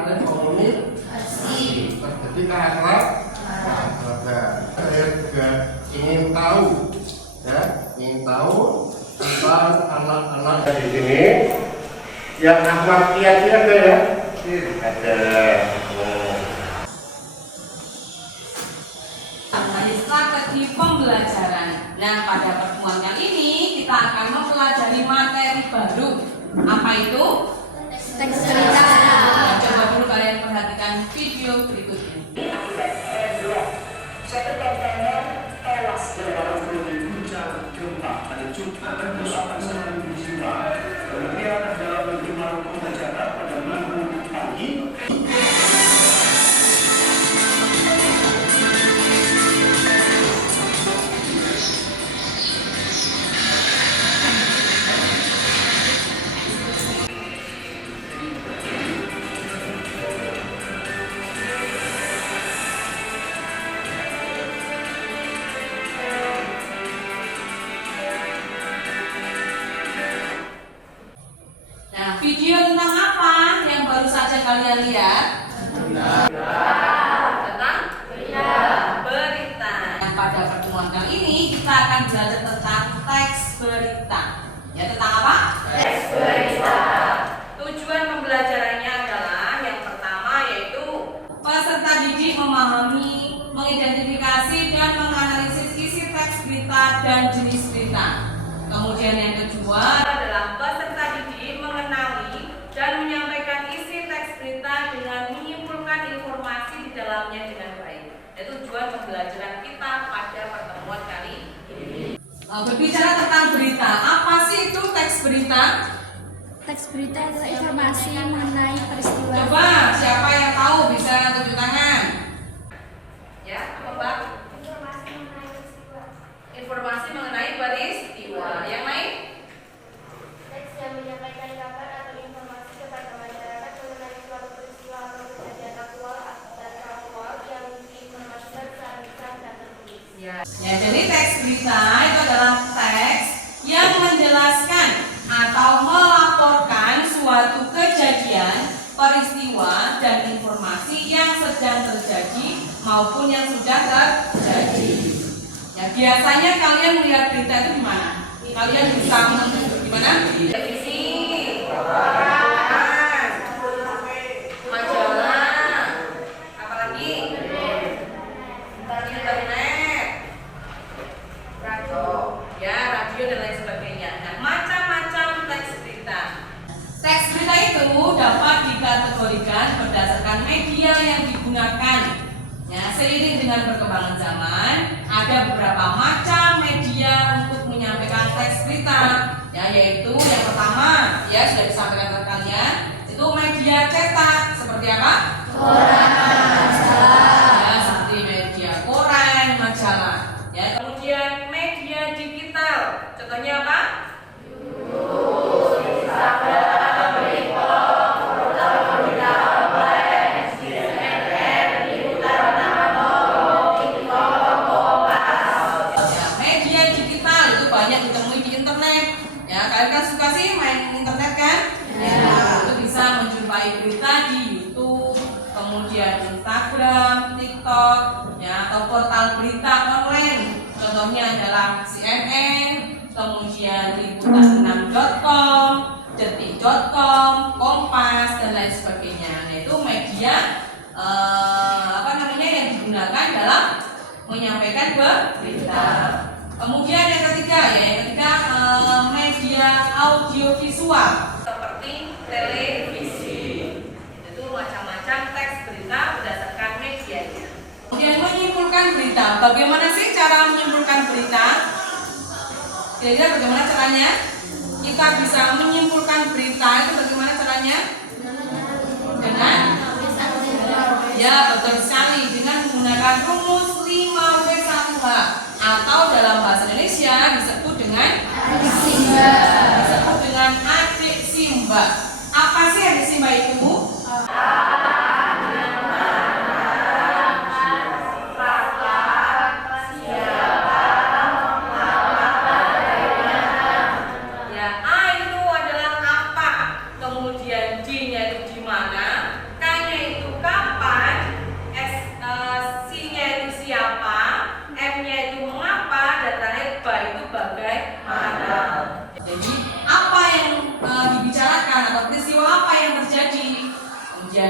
ada komunikasi, terjadi keakraban. Saya juga ingin tahu, ya, tentang anak-anak di sini yang akhlak kira-kira ada ya? Ada. Strategi pembelajaran. Nah, pada pertemuan kali ini kita akan mempelajari materi baru. Apa itu? Teks cerita. Nah, coba dulu kalian perhatikan video berikut ini. Video tentang apa yang baru saja kalian lihat? Tentang berita. Nah, pada pertemuan kali ini kita akan belajar tentang teks berita. Ya, tentang apa? Teks berita. Tujuan pembelajarannya adalah yang pertama yaitu peserta didik memahami, mengidentifikasi dan menganalisis isi teks berita dan jenis berita. Kemudian yang kedua adalah peserta didik mengenali dan menyampaikan isi teks berita dengan menyimpulkan informasi di dalamnya dengan baik. Itu tujuan pembelajaran kita pada pertemuan kali ini. Berbicara tentang berita, apa sih itu teks berita? Teks berita adalah informasi mengenai peristiwa. Coba siapa yang tahu bisa tunjuk tangan. Ya, apa Mbak? Informasi mengenai peristiwa. Yang lain? Teks yang menyampaikan kabar atau informasi kepada masyarakat mengenai suatu peristiwa atau kejadian aktual yang diinformasikan secara lisan dan tertulis. Ya, jadi teks berita itu adalah teks yang menjelaskan atau melaporkan suatu kejadian, peristiwa dan informasi yang sedang terjadi maupun yang sudah terjadi. Ya, biasanya kalian melihat berita itu di mana? Kalian bisa di mana? Televisi, koran, majalah, apalagi? Internet, radio, ya radio dan lain sebagainya. Nah, macam-macam teks berita. Teks berita itu dapat dikategorikan berdasarkan media yang digunakan. Ya, seiring dengan perkembangan zaman, ada beberapa macam media untuk menyampaikan teks berita. Ya, yaitu yang pertama, ya sudah disampaikan ke kalian, itu media cetak. Seperti apa? Koran, majalah. Ya, seperti media koran, majalah. Ya, kemudian media digital. Contohnya apa? Kalian kan suka sih main internet kan? Ya. Itu bisa menjumpai berita di YouTube, kemudian Instagram, TikTok, ya, atau portal berita online. Contohnya adalah CNN, kemudian liputan6.com, detik.com, Kompas dan lain sebagainya. Nah, itu media yang digunakan dalam menyampaikan berita. Kemudian yang ketiga media audiovisual seperti televisi. Itu macam-macam teks berita berdasarkan medianya. Kemudian menyimpulkan berita. Bagaimana sih cara menyimpulkan berita? Kira-kira bagaimana caranya? Kita bisa menyimpulkan berita itu bagaimana caranya? Dengan betul sekali, dengan menggunakan rumus 5W1H atau dalam bahasa Indonesia disebut dengan adik Simba. Apa sih adik Simba itu?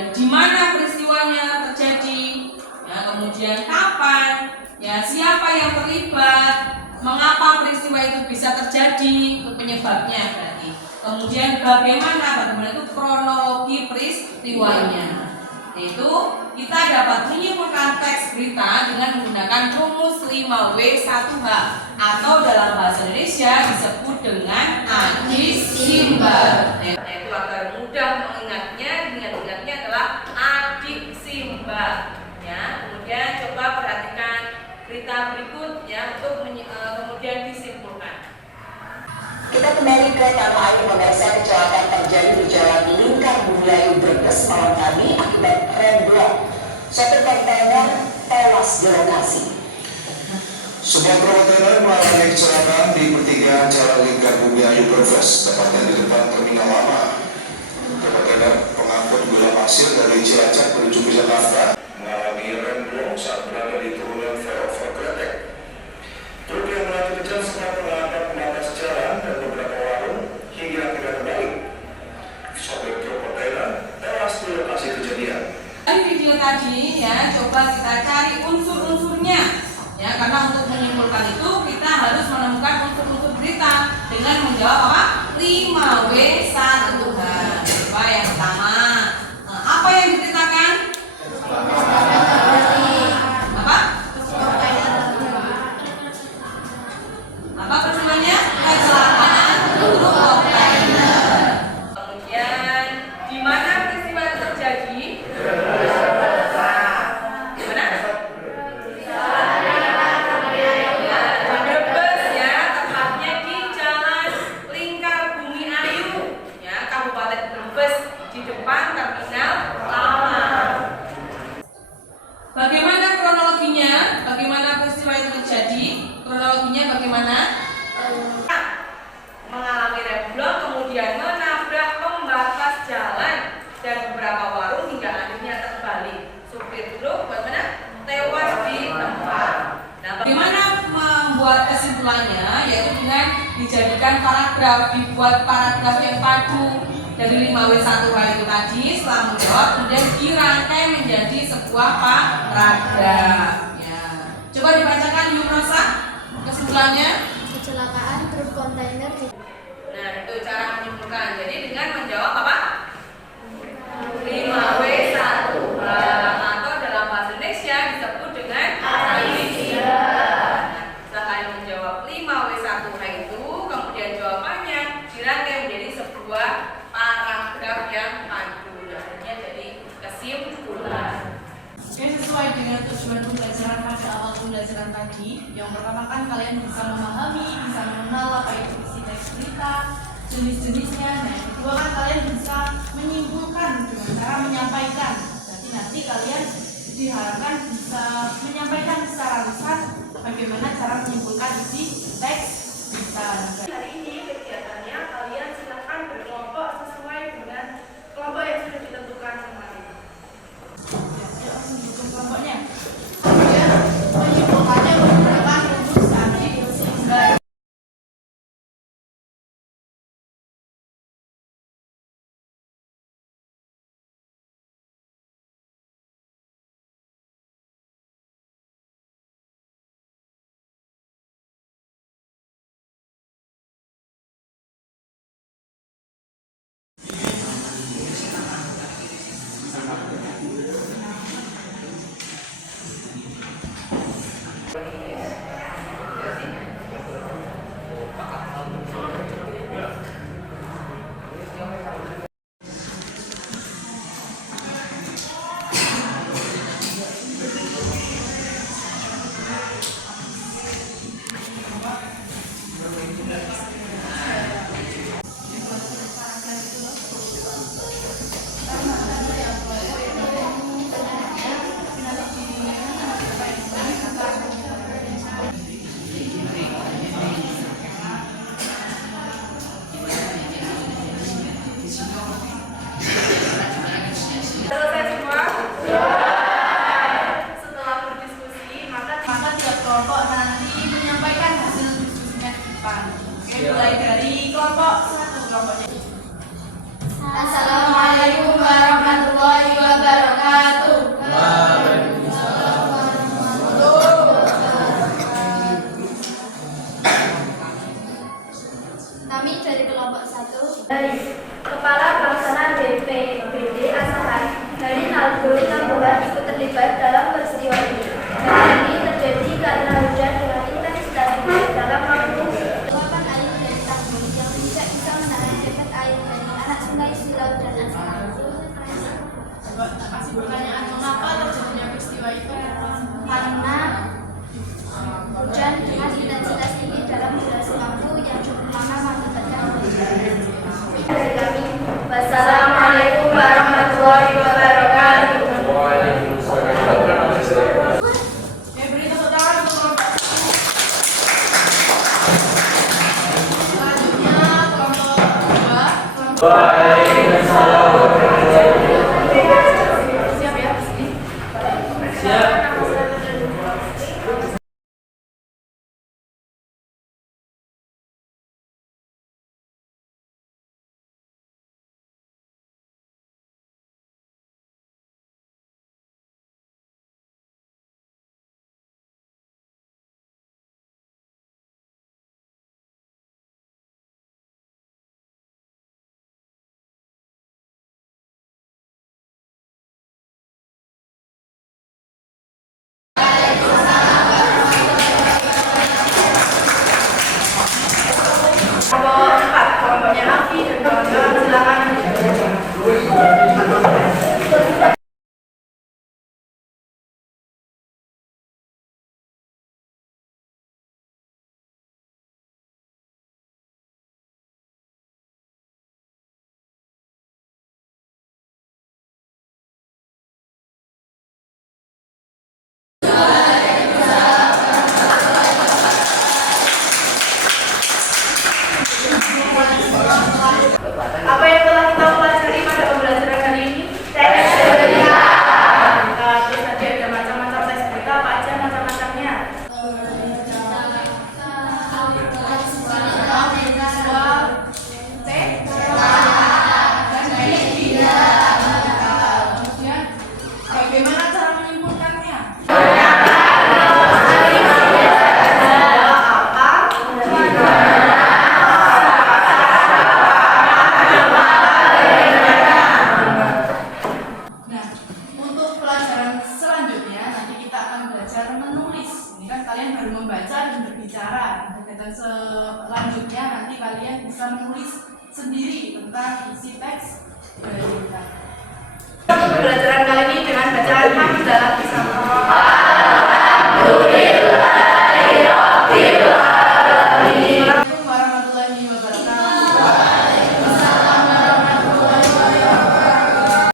kemudian di mana peristiwanya terjadi, ya, kemudian kapan, ya, siapa yang terlibat, mengapa peristiwa itu bisa terjadi, itu penyebabnya berarti. Kemudian bagaimana itu kronologi peristiwanya. Yaitu kita dapat menyimpulkan teks berita dengan menggunakan rumus 5W1H atau dalam bahasa Indonesia disebut dengan addisimbar. Yaitu agar mudah mengingatnya, ingat-ingatnya adalah addisimbar. Ya, kemudian coba perhatikan berita berikut ya untuk kemudian disimpulkan. Kita kembali ke tanah air pemirsa. Kecelakaan terjadi di Jalan Lingkar Bumi Brebes malam tadi akibat remblong. Sopir kontainer tewas di lokasi. Sebuah kontainer mengalami kecelakaan di pertigaan Jalan Lingkar Bumi Brebes, tepatnya di depan terminal lama. Kontainer pengangkut gula pasir dari Cilacap menuju ke Jakarta mengalami remblong saat berada di turunan flyover Kretek. Truk yang melaju kencang sempat menabrak pembatas jalan dan beberapa warung hingga akhirnya terbalik. Sopir truk kontainer tewas di lokasi kejadian. Dari video tadi ya, coba kita cari unsur-unsurnya. Ya, karena untuk menyimpulkan itu kita harus menemukan unsur-unsur berita dengan menjawab apa? 5W1H. Coba yang pertama, apa yang diberitakan? Apa? Apa peristiwanya? Kecelakaan truk kontainer. Kemudian di mana peristiwa itu terjadi? Di mana? Brebes ya, tepatnya di Jalan Lingkar Bumi Ayu ya, Kabupaten Brebes, di depan terminal lama. Bagaimana kronologinya? Bagaimana peristiwa itu terjadi? Kronologinya bagaimana? Mengalami remblong, kemudian menabrak pembatas jalan dan beberapa warung hingga akhirnya terbalik. Supir truk bagaimana? Tewas di tempat. Nah, bagaimana membuat kesimpulannya? Yaitu dengan dijadikan paragraf, dibuat paragraf yang padu dari 5W1H itu tadi. Setelah menjawab, kemudian dirangkai menjadi sebuah paragraf. Ya. Coba dibacakan Yum Rosa kesimpulannya. Kecelakaan truk kontainer di Nah, itu cara menyimpulkan. Jadi dengan menjawab apa? 5W1H atau dalam bahasa Indonesia disebut dengan addisimbar. Setelah menjawab 5W1H itu, kemudian jawabannya dirangkai menjadi sebuah paragraf yang padu. Akhirnya jadi kesimpulan. Oke, sesuai dengan tujuan pembelajaran pada awal pembelajaran tadi, yang pertama kan kalian bisa memahami, bisa mengenal apa itu isi teks berita, jenis-jenisnya. Nah, yang kedua kan kalian bisa menyimpulkan dengan cara menyampaikan. Jadi nanti kalian diharapkan bisa menyampaikan secara lisan bagaimana cara menyimpulkan isi teks berita. Hari ini kegiatannya kalian silakan berkelompok sesuai dengan kelompok yang sudah ditentukan kemarin. Ya, langsung dukung kelompoknya. Kemudian menyimpulkannya menggunakan rumus addisimbar. pertanyaan mengapa terjadinya peristiwa itu? Karena hujan dengan intensitas tinggi dalam durasi waktu yang cukup lama mengakibatkan Dari kami, wassalamualaikum warahmatullahi wabarakatuh. Oke, beri tepuk tangan untuk kelompok. Selanjutnya kelompok 2. Siap ya, sini. Kelompok 4, kelompoknya Afi dan kawan-kawan silakan. Apa yang telah kita pelajari pada pembelajaran kali ini? Teks berita. Terus tadi ada macam-macam teks berita, apa aja macam-macamnya? Kemudian bagaimana cara menyimpulkannya? Nah, untuk pelajaran selanjutnya nanti kita akan belajar menulis. Ini kan kalian baru membaca dan berbicara. Kegiatan selanjutnya nanti kalian bisa menulis sendiri tentang isi teks berita. Pembelajaran kali ini dengan bacaan Hamidah bersama.